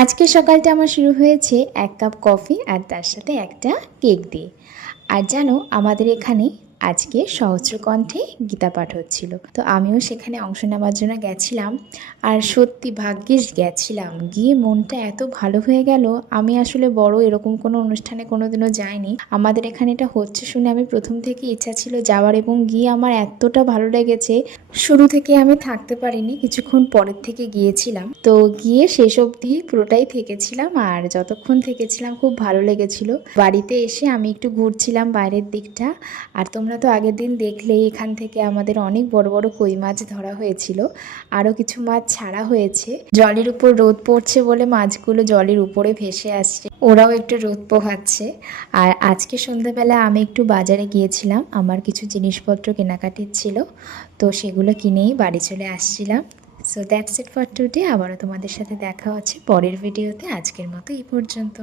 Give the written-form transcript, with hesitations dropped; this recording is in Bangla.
আজকে সকালটা আমার শুরু হয়েছে এক কাপ কফি আর তার সাথে একটা কেক দিয়ে। আর জানো, আমাদের এখানে আজকে সহস্রকণ্ঠে গীতা পাঠ হচ্ছিল, তো আমিও সেখানে অংশ নেওয়ার জন্য গেছিলাম। আর সত্যি ভাগ্যিস গেছিলাম, গিয়ে মনটা এত ভালো হয়ে গেল। আমি আসলে বড় এরকম কোনো অনুষ্ঠানে কোনোদিনও যাইনি, আমাদের এখানে এটা হচ্ছে শুনে আমি প্রথম থেকে ইচ্ছা ছিল যাওয়ার, এবং গিয়ে আমার এতটা ভালো লেগেছে। শুরু থেকে আমি থাকতে পারিনি, কিছুক্ষণ পরের থেকে গিয়েছিলাম, তো গিয়ে শেষ অবধি পুরোটাই থেকেছিলাম। আর যতক্ষণ থেকেছিলাম খুব ভালো লেগেছিল। বাড়িতে এসে আমি একটু ঘুরছিলাম বাইরের দিকটা। আর তোমরা তো আগের দিন দেখলেই এখান থেকে আমাদের অনেক বড় বড় কই মাছ ধরা হয়েছিল, আরও কিছু মাছ ছাড়া হয়েছে। জলের উপর রোদ পড়ছে বলে মাছগুলো জলের উপরে ভেসে আসছে, ওরাও একটু রোদ পোহাচ্ছে। আর আজকে সন্ধ্যাবেলা আমি একটু বাজারে গিয়েছিলাম, আমার কিছু জিনিসপত্র কেনাকাটির ছিল, তো সেগুলো কিনেই বাড়ি চলে আসছিলাম। So that's it for today. আবারও তোমাদের সাথে দেখা হচ্ছে পরের ভিডিওতে। আজকের মতো এই পর্যন্ত।